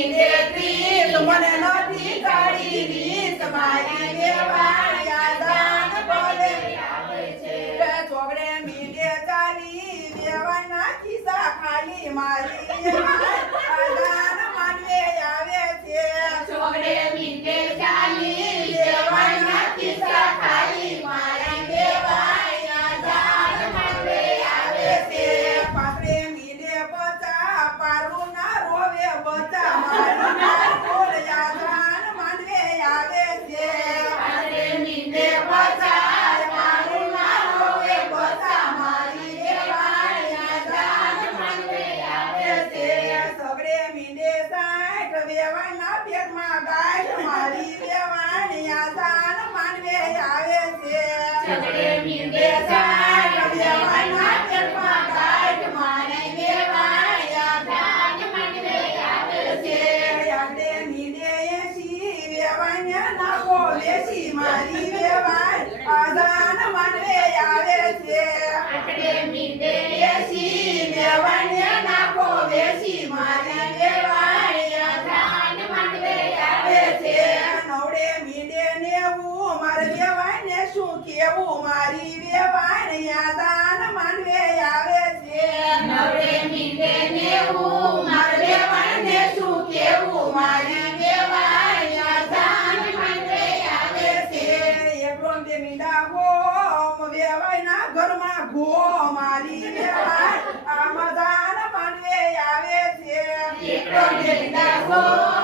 મીંડે ત્રીસ મને નથી કાઢી રીત મારી વેવાણ યાદાન બોલે આવે છે ચોગડે મીંડે ચાલી વેવાણના ખિસ્સા ખાલી મારી વેવાણ યાદાન માનવે આવે છે ચોગડે મીંડે ચાલી વેવાણના ખિસ્સા ખાલી મારી વેવાણ યાદાન માનવે આવે છે પાપડે મીંડે બચા પારું ના રોવે બચા મારું ના બોલ યાદાન માનવે આવે છે પાપડે મીંડે બચા પારું ના રોવે બચા મારી વેવાણ યાદાન માનવે આવે છે સગડે મીંડે સાઠ વેવાણના પેટમાં ગાંઠ મારી વેવાણ યાદાન માનવે આવે છે સગડે મીંડે સાઠ વેવાણના પેટમાં ગાંઠ મારી વેવાણ યાદાન માનવે આવે છે યાદે મીંડે એસી વેવાણ્ય નાખો વેસી મારી વેવાણ આધાન માનવે આવે છે આટલે મીંડે એસી વેવાણ્ય નાખો વેસી મારી વેવાણ આધાન માનવે આવે છે નવડે મીંડે નેવું મારે વેવાણને શું કેવું મારી વેવાણ યાદાન માનવે આવે છે નવડે મીંડે નેવું મારે વેવાણને શું કેવું મારી વેવાણ યાદાન માનવે આવે છે એકલો બે મીંડા હો વેવાણના ઘરમાં ઘો મારી વેવાણ આમદાન માનવે આવે છે એકલો બે મીંડા હો